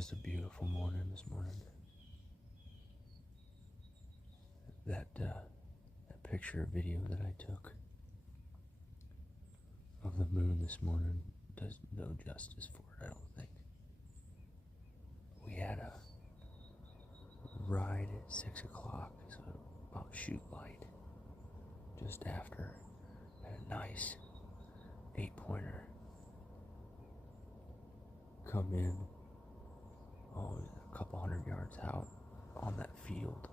Just a beautiful morning this morning. That picture video that I took of the moon this morning does no justice for it, I don't think. We had a ride at 6 o'clock, so about shoot light, just after, and a nice 8-pointer come in, a couple 100 yards out on that field.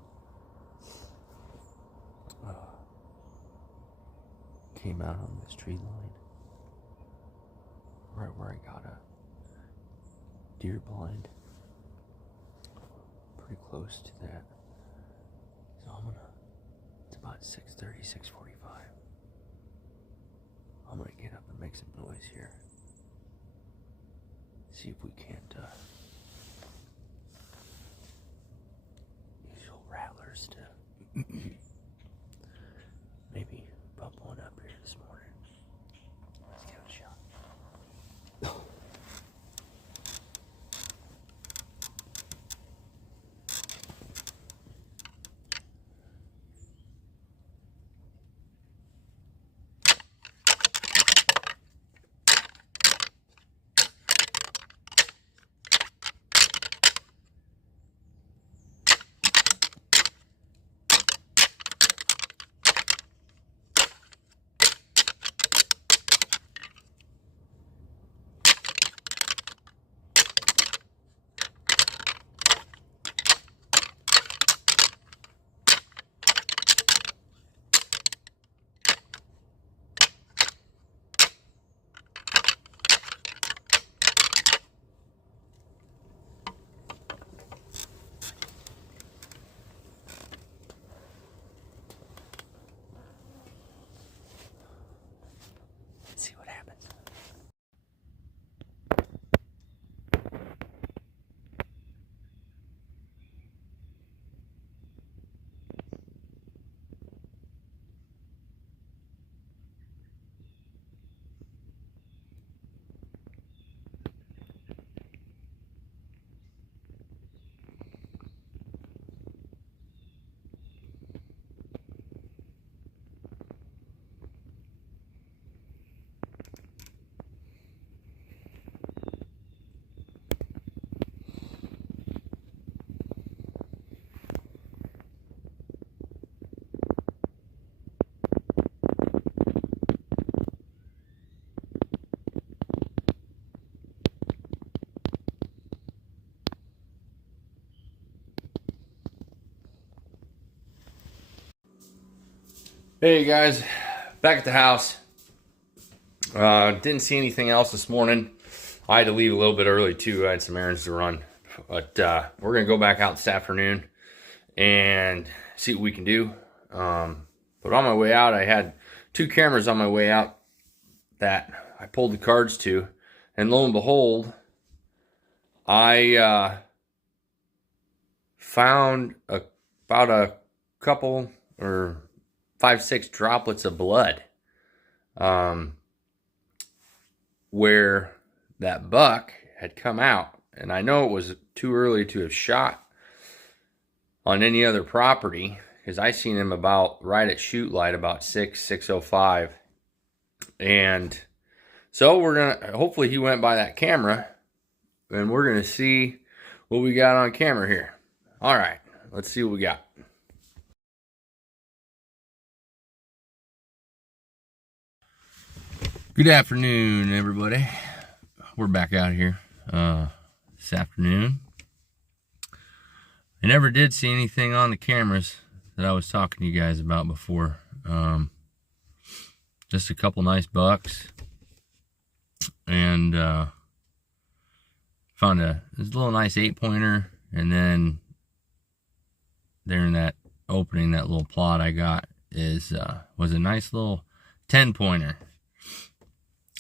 Came out on this tree line, right where I got a deer blind, pretty close to that. So it's about 6:30, 6:45. I'm gonna get up and make some noise here. See if we can't use old rattlers to maybe bump one up here this morning. Let's give it a shot. See what happens. Hey guys, back at the house. Didn't see anything else this morning. I had to leave a little bit early too. I had some errands to run. But we're going to go back out this afternoon and see what we can do. But on my way out, I had 2 cameras on my way out that I pulled the cards to. And lo and behold, I found about a couple or 5-6 droplets of blood where that buck had come out. And I know it was too early to have shot on any other property because I seen him about right at shoot light, about 6:05. And so we're gonna, hopefully he went by that camera and we're gonna see what we got on camera here. All right, let's see what we got. Good afternoon, everybody. We're back out here this afternoon. I never did see anything on the cameras that I was talking to you guys about before. Just a couple nice bucks. And found this little nice 8-pointer. And then there in that opening, that little plot I got was a nice little 10-pointer.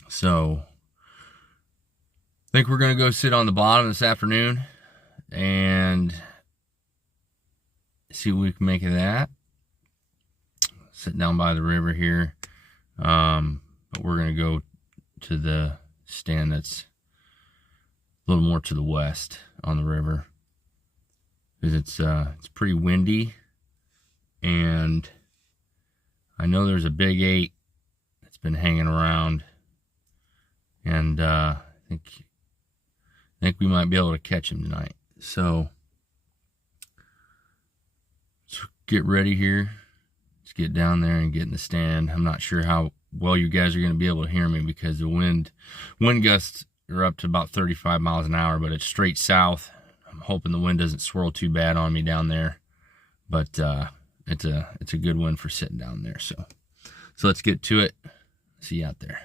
So I think we're going to go sit on the bottom this afternoon and see what we can make of that. Sit down by the river here. But we're going to go to the stand that's little more to the west on the river, because it's pretty windy, and I know there's a big 8 that's been hanging around, and I think we might be able to catch him tonight. So let's get ready here. Let's get down there and get in the stand. I'm not sure how well you guys are going to be able to hear me, because the wind gusts are up to about 35 miles an hour, but it's straight south. I'm hoping the wind doesn't swirl too bad on me down there, but it's a good wind for sitting down there. So let's get to it. See you out there.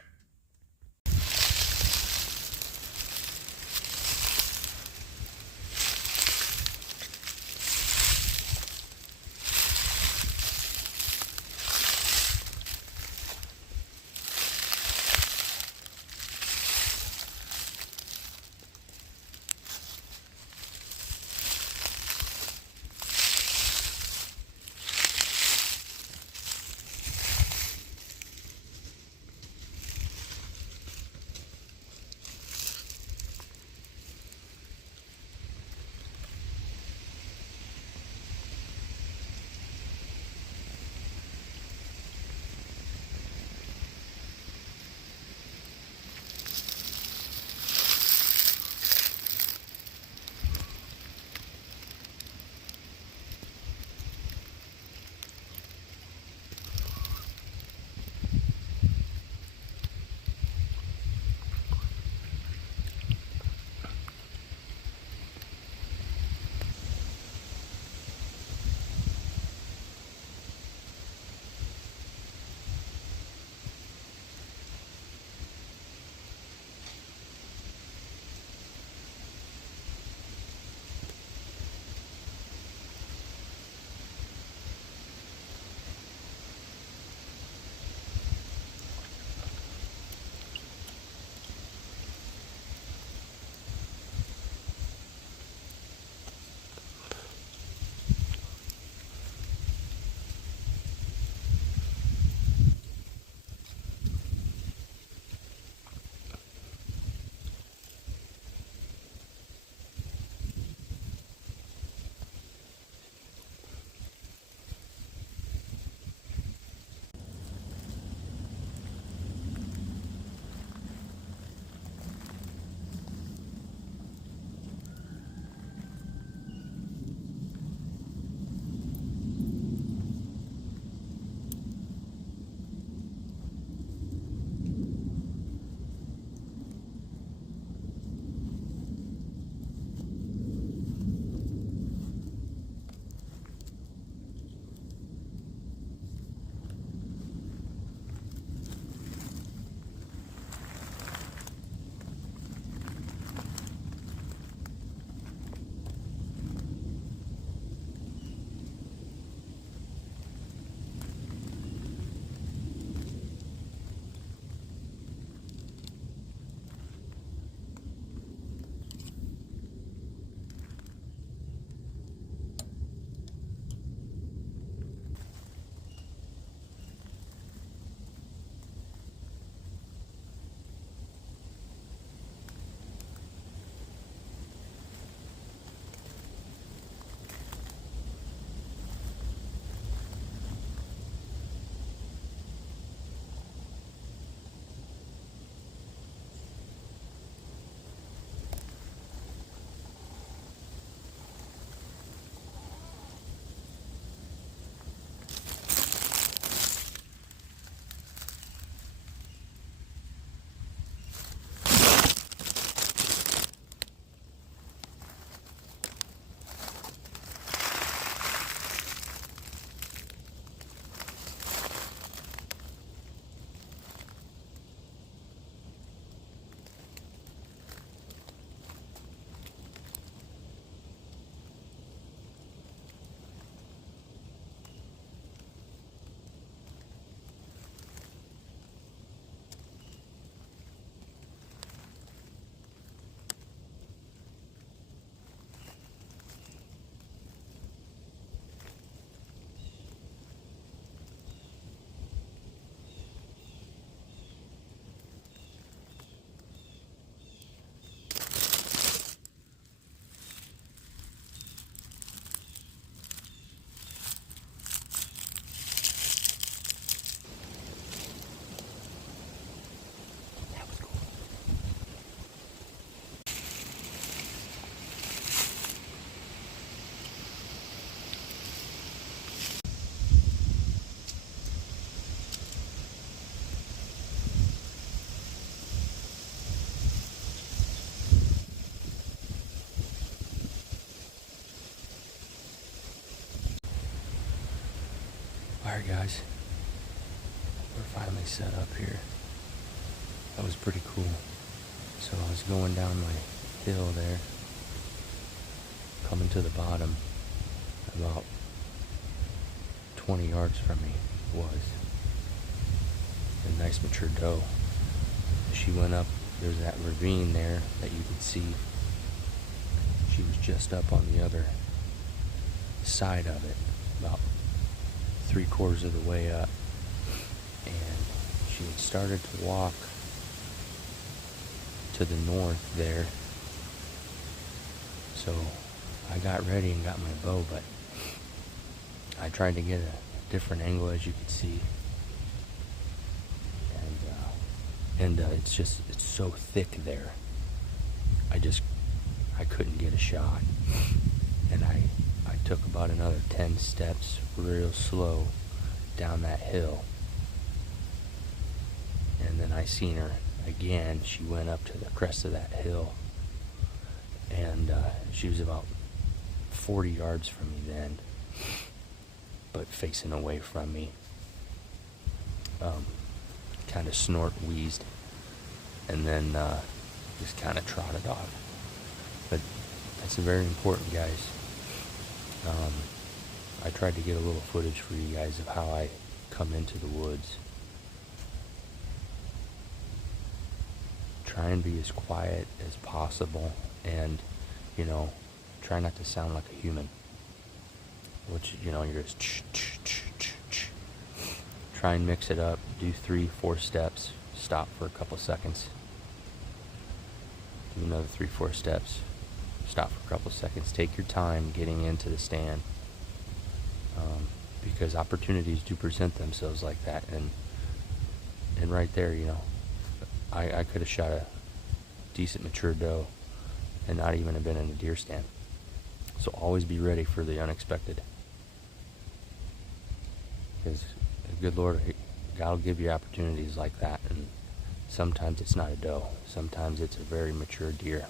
Alright guys, we're finally set up here. That was pretty cool. So I was going down my hill there, coming to the bottom. About 20 yards from me was a nice mature doe. She went up, there's that ravine there that you could see. She was just up on the other side of it, about 3/4 of the way up, and she had started to walk to the north there. So I got ready and got my bow, but I tried to get a different angle, as you could see, and it's so thick there. I couldn't get a shot, and I took about another 10 steps real slow down that hill, and then I seen her again. She went up to the crest of that hill, and she was about 40 yards from me then, but facing away from me. Kind of wheezed, and then just kind of trotted off. But that's very important, guys. I tried to get a little footage for you guys of how I come into the woods. Try and be as quiet as possible, and try not to sound like a human, which you're just try and mix it up. Do 3-4 steps, stop for a couple seconds, do another 3-4 steps, stop for a couple seconds. Take your time getting into the stand, because opportunities do present themselves like that, and right there, I could have shot a decent mature doe and not even have been in a deer stand. So always be ready for the unexpected, because the good Lord, God will give you opportunities like that, and sometimes it's not a doe, sometimes it's a very mature deer.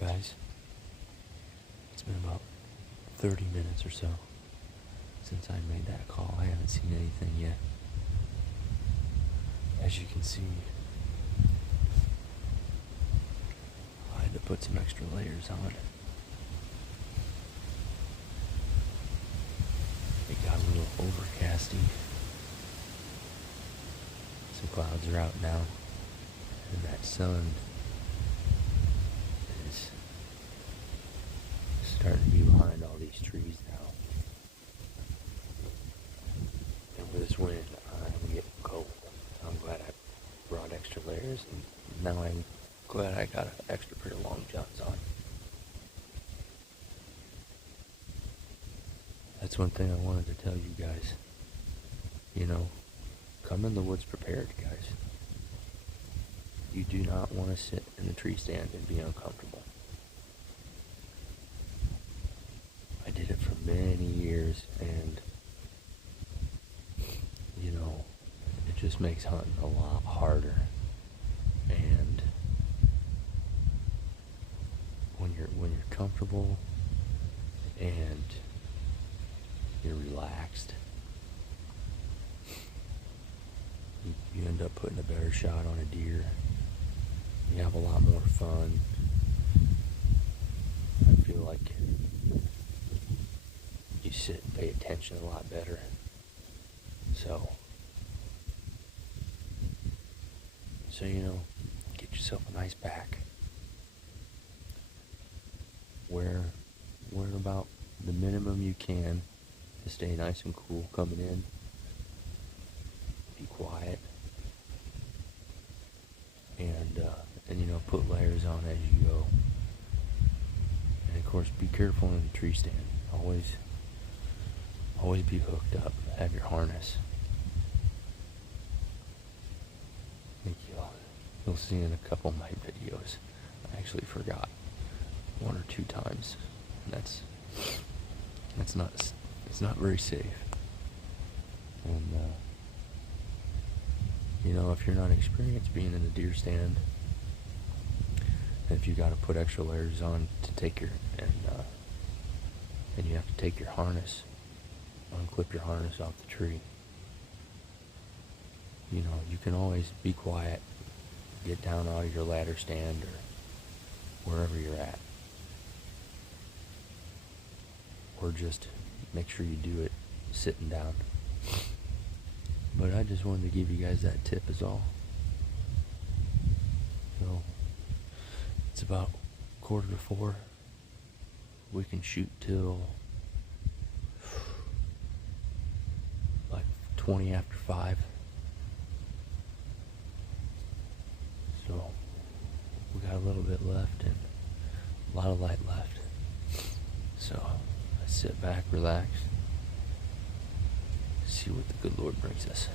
guys, it's been about 30 minutes or so since I made that call. I haven't seen anything yet. As you can see, I had to put some extra layers on. It got a little overcasty. Some clouds are out now, and that sun is starting to be behind all these trees now. And with this wind, I'm getting cold. I'm glad I brought extra layers, and now I'm glad I got an extra pair of long johns on. That's one thing I wanted to tell you guys. You know, come in the woods prepared, guys. You do not want to sit in the tree stand and be uncomfortable. I did it for many years, and you know, it just makes hunting a lot harder. And when you're comfortable and you're relaxed, you end up putting a better shot on a deer. You have a lot more fun. I feel like you sit and pay attention a lot better. So you know, get yourself a nice pack. Wear about the minimum you can to stay nice and cool coming in. Be quiet. And you know, put layers on as you go. And of course, be careful in the tree stand. Always be hooked up. Have your harness. I think you'll see in a couple of my videos, I actually forgot 1 or 2 times. And it's not very safe. And you know, if you're not experienced being in a deer stand, if you got to put extra layers on to take your and you have to take your harness, unclip your harness off the tree. You know, you can always be quiet, get down out of your ladder stand or wherever you're at, or just make sure you do it sitting down. But I just wanted to give you guys that tip is all. So it's about 3:45. We can shoot till like 20 after 5. So we got a little bit left and a lot of light left. So let's sit back, relax, see what the good Lord brings us.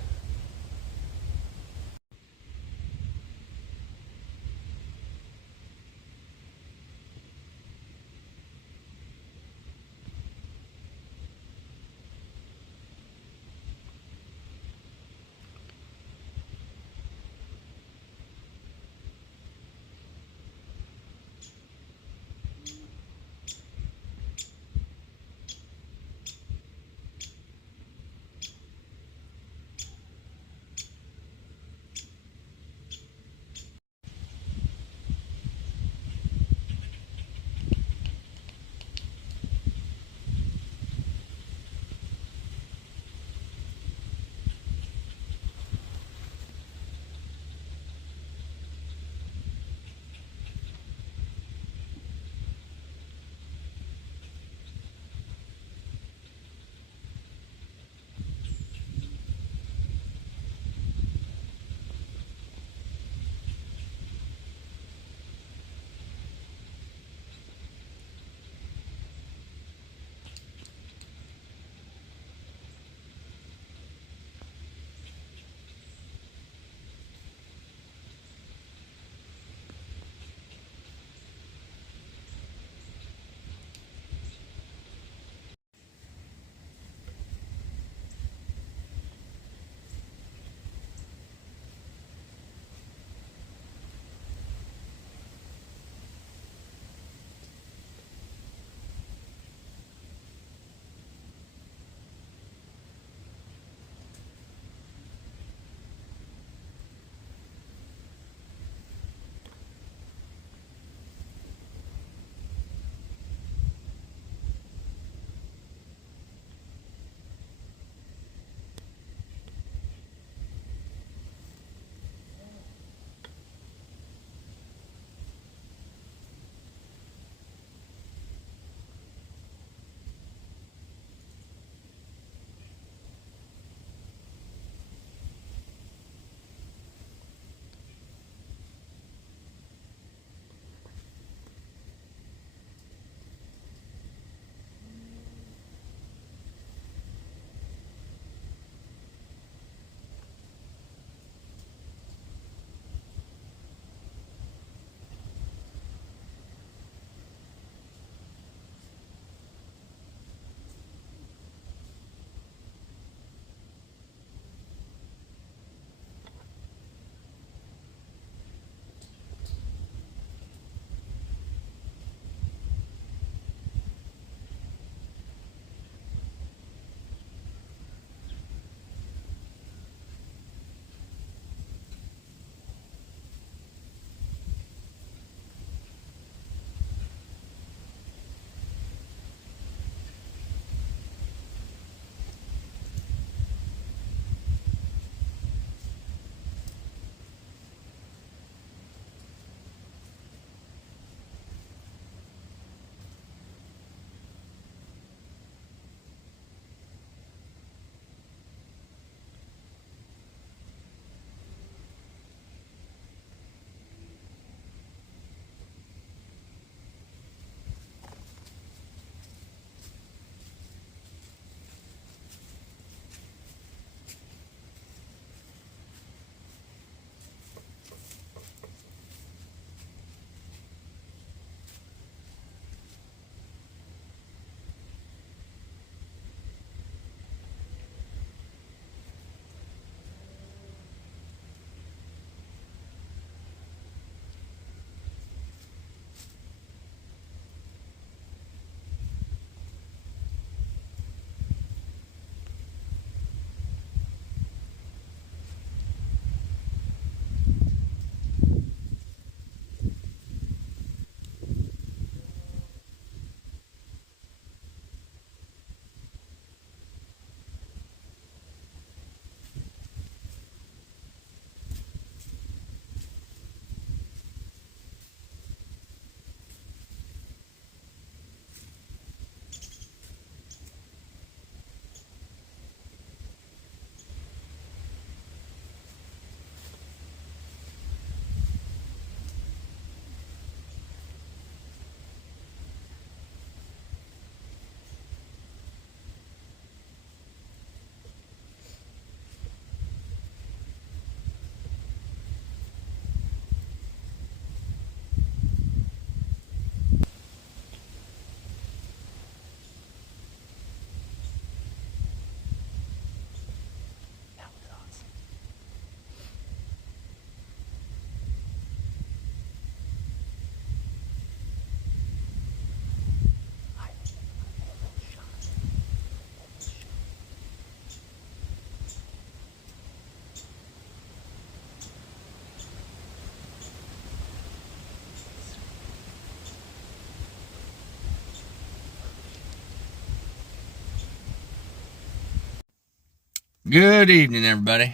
Good evening, everybody.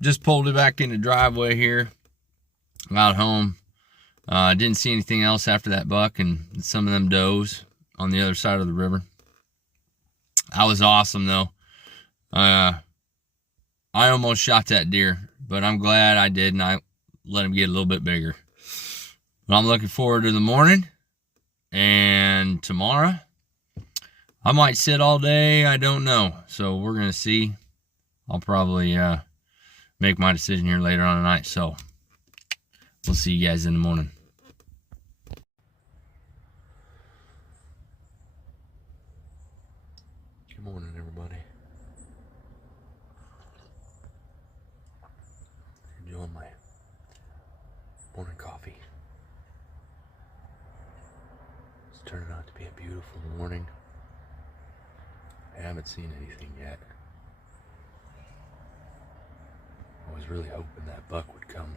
Just pulled it back in the driveway here. Got home. Didn't see anything else after that buck and some of them does on the other side of the river. That was awesome, though. I almost shot that deer, but I'm glad I did, and I let him get a little bit bigger. But I'm looking forward to the morning and tomorrow. I might sit all day. I don't know. So we're going to see. I'll probably make my decision here later on tonight. So we'll see you guys in the morning. Good morning, everybody. Enjoying my morning coffee. It's turning out to be a beautiful morning. I haven't seen anything yet. I was really hoping that buck would come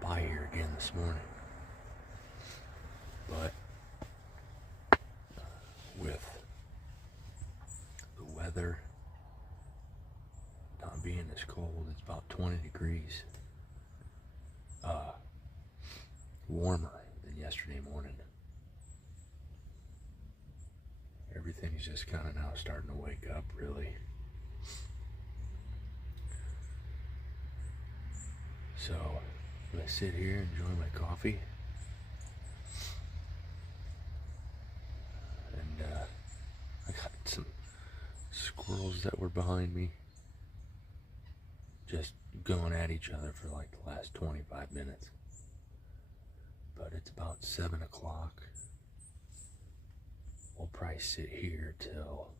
by here again this morning. But with the weather not being as cold, it's about 20 degrees warmer than yesterday morning. Everything's just kind of now starting to wake up, really. So I'm gonna sit here and enjoy my coffee, and I got some squirrels that were behind me just going at each other for like the last 25 minutes. But it's about 7 o'clock. We'll probably sit here till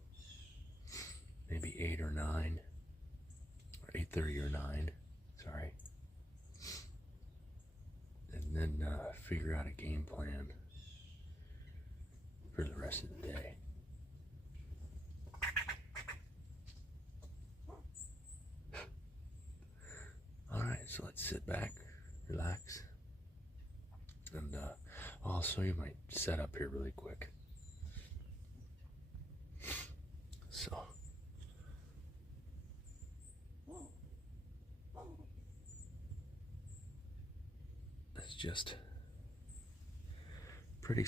maybe 8 or 9, or 8:30 or 9, sorry. And then figure out a game plan for the rest of the day. Alright, so let's sit back, relax, and I'll show you my setup here really quick. So, it's just pretty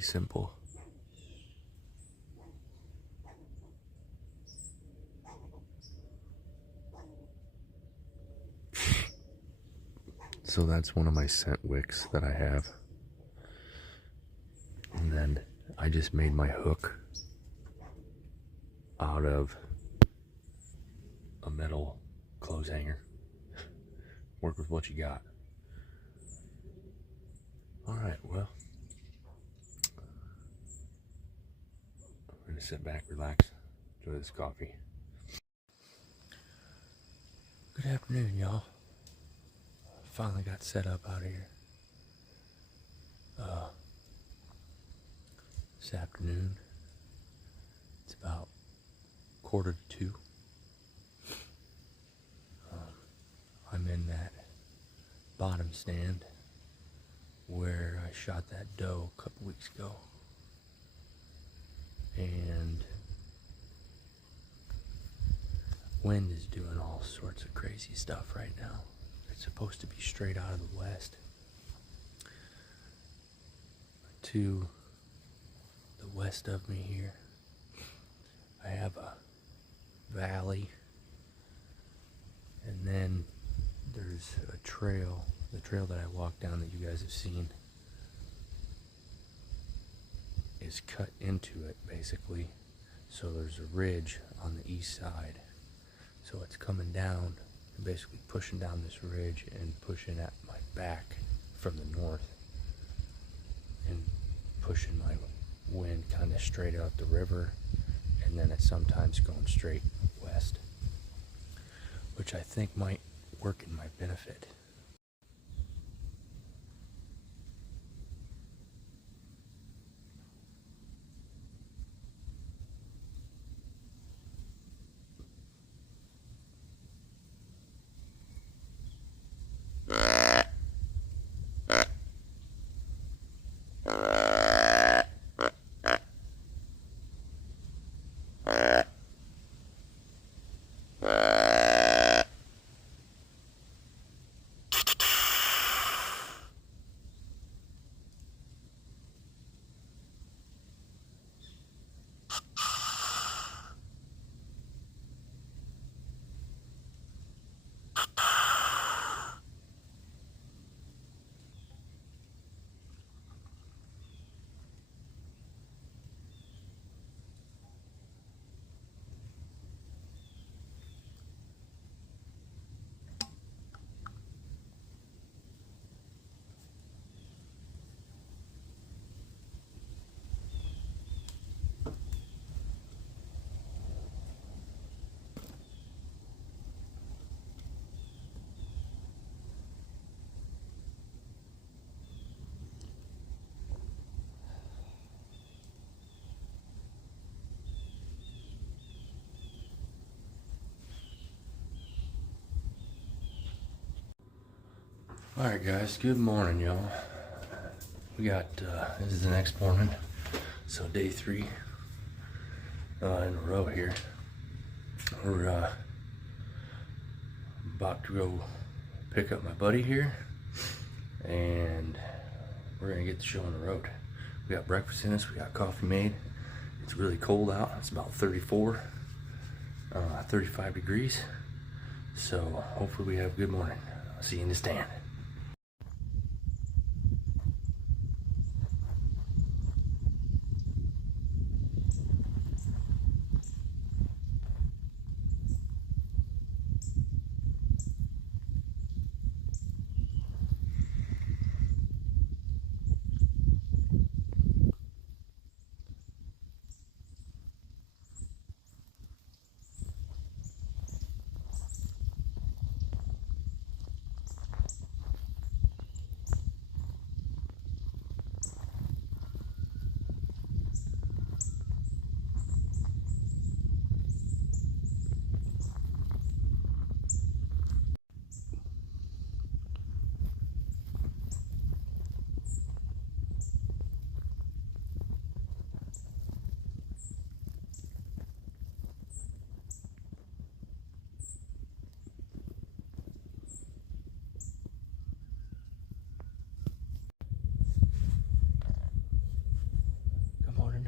simple. So that's one of my scent wicks that I have. And then I just made my hook out of a metal clothes hanger. Work with what you got. Alright, well, I'm gonna sit back, relax, enjoy this coffee. Good afternoon, y'all. Finally got set up out of here. This afternoon, it's about 1:45. I'm in that bottom stand where I shot that doe a couple weeks ago. And wind is doing all sorts of crazy stuff right now. It's supposed to be straight out of the west. To the west of me here, I have a valley, and then there's a trail, the trail that I walked down that you guys have seen is cut into it basically. So there's a ridge on the east side, so it's coming down and basically pushing down this ridge and pushing at my back from the north and pushing my wind kind of straight out the river, and then it's sometimes going straight west, which I think might work in my benefit. Alright guys, good morning y'all. We got, this is the next morning, so day 3 in a row here. We're about to go pick up my buddy here, and we're gonna get the show on the road. We got breakfast in us, we got coffee made. It's really cold out, it's about 34, 35 degrees. So hopefully we have a good morning. I'll see you in the stand.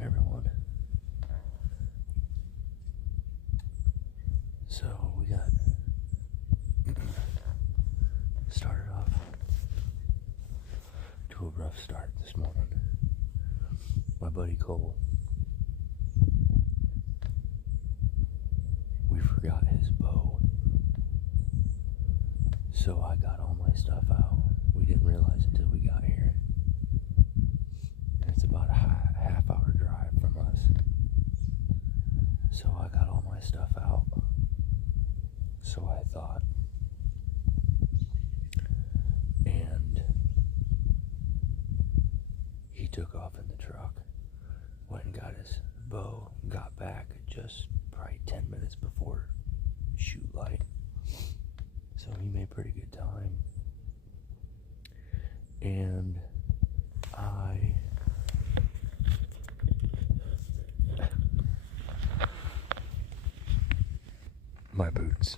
Everyone. So we got started off to a rough start this morning. My buddy Cole, we forgot his bow, so I got all my stuff out. We didn't realize until we got here, and it's about a half-hour drive from us. So I got all my stuff out. So I thought, and he took off in the truck, went and got his bow, got back just probably 10 minutes before shoot light. So he made pretty good time. And my boots.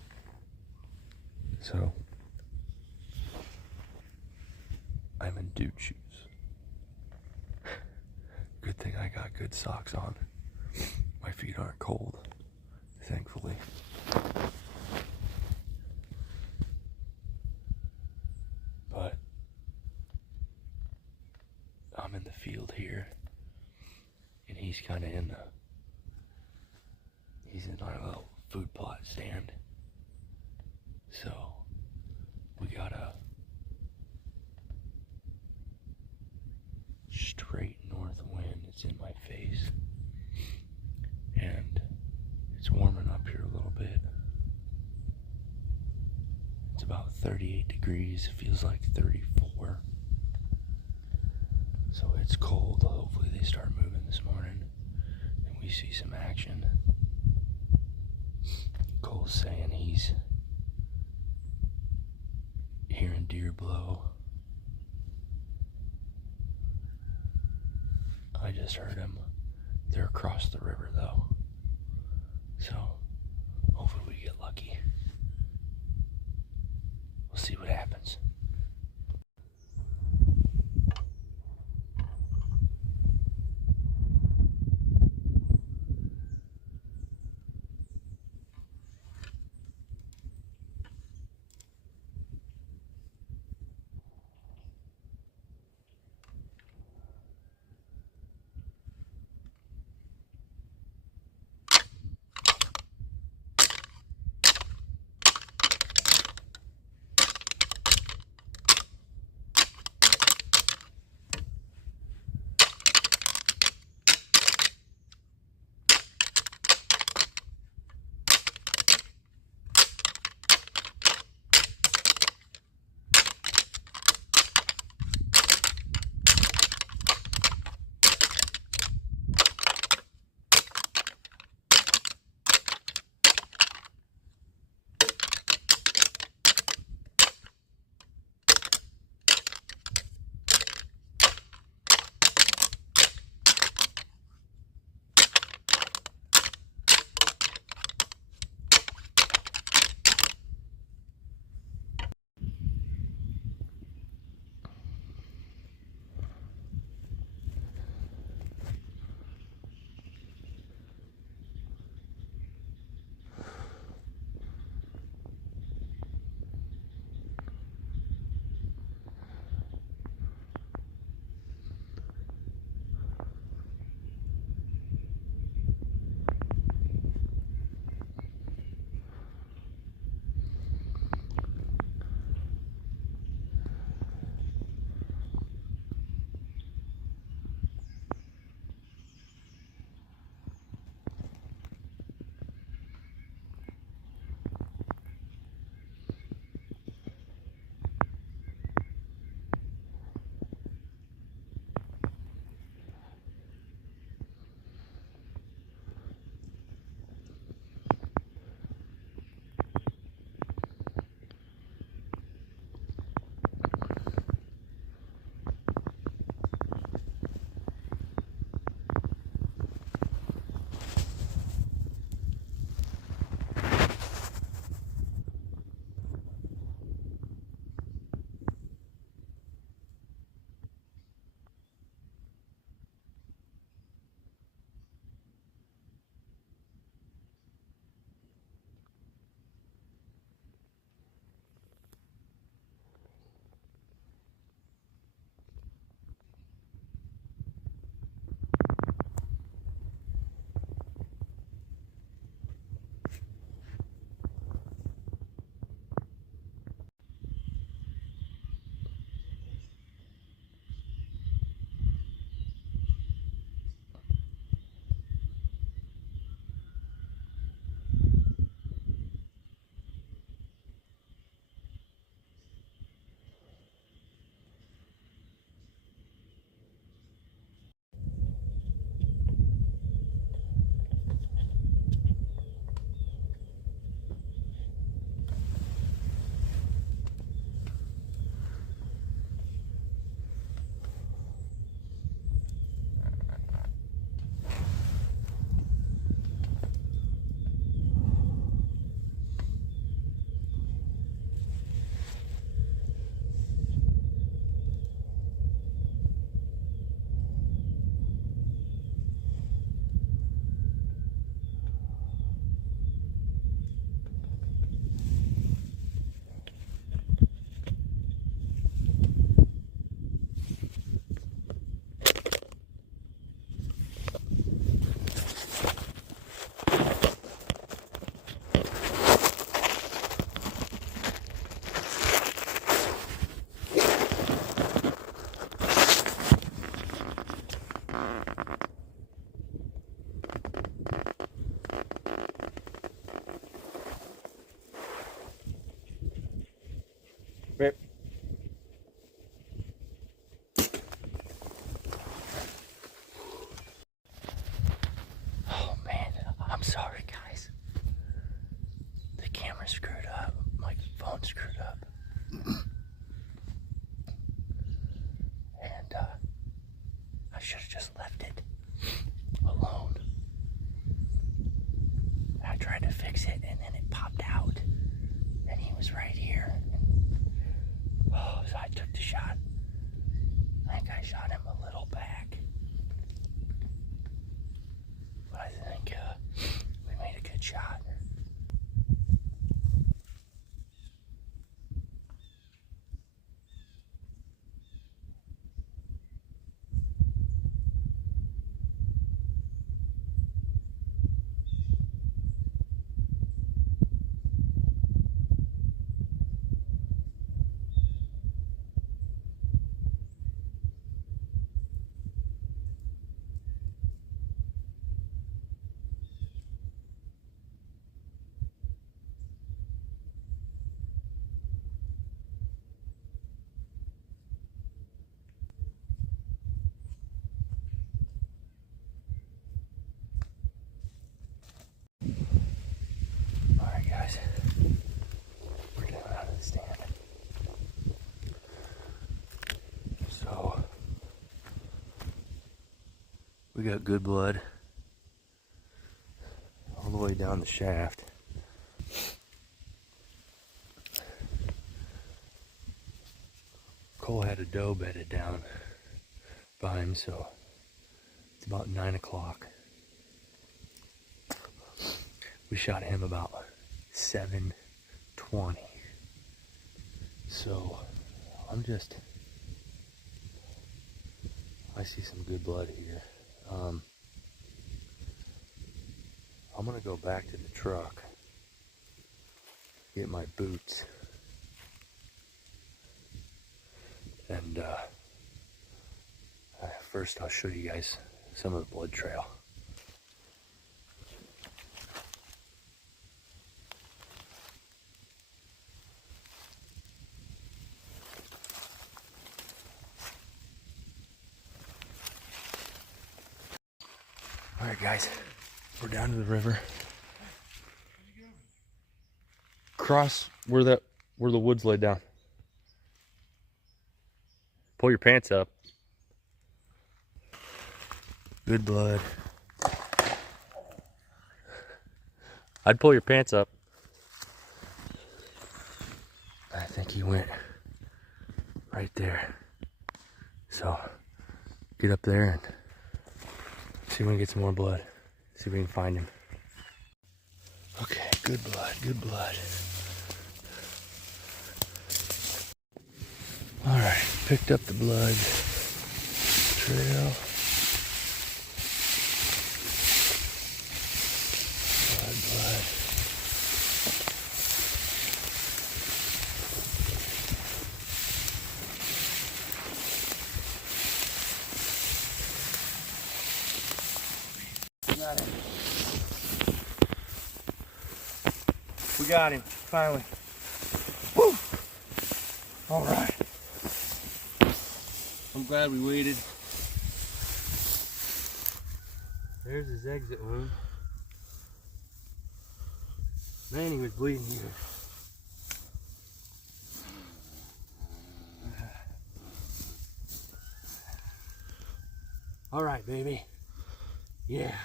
So I'm in dude shoes. Good thing I got good socks on. My feet aren't cold, thankfully. But I'm in the field here, and he's kind of he's in our little food plot stand. So we got a straight north wind. It's in my face, and it's warming up here a little bit. It's about 38 degrees. It feels like 34. So it's cold. Hopefully they start moving this morning and we see some action. Cole's saying he's hearing deer blow. I just heard him. They're across the river though. So hopefully we get lucky. We'll see what happens. sorry, guys. The camera screwed up. My phone screwed up. And I should have just left it alone. I tried to fix it and then it popped out. And he was right here. Oh, so I took the shot. I think I shot him a little back. But I think we made a good shot. Alright guys, we're getting out of the stand. So, we got good blood all the way down the shaft. Cole had a doe bedded down by him, so it's about 9 o'clock. We shot him about 7:20. So I see some good blood here. I'm gonna go back to the truck, get my boots, and first I'll show you guys some of the blood trail. Alright guys, we're down to the river. Cross where the woods laid down. Pull your pants up. Good blood. I'd pull your pants up. I think he went right there. So get up there and see if we can get some more blood. See if we can find him. Okay, good blood, good blood. Alright, picked up the blood trail. Blood. Got him. We got him, finally. Woo! All right. I'm glad we waited. There's his exit wound. Man, he was bleeding here. All right, baby. Yeah.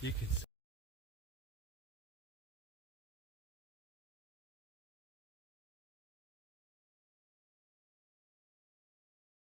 You can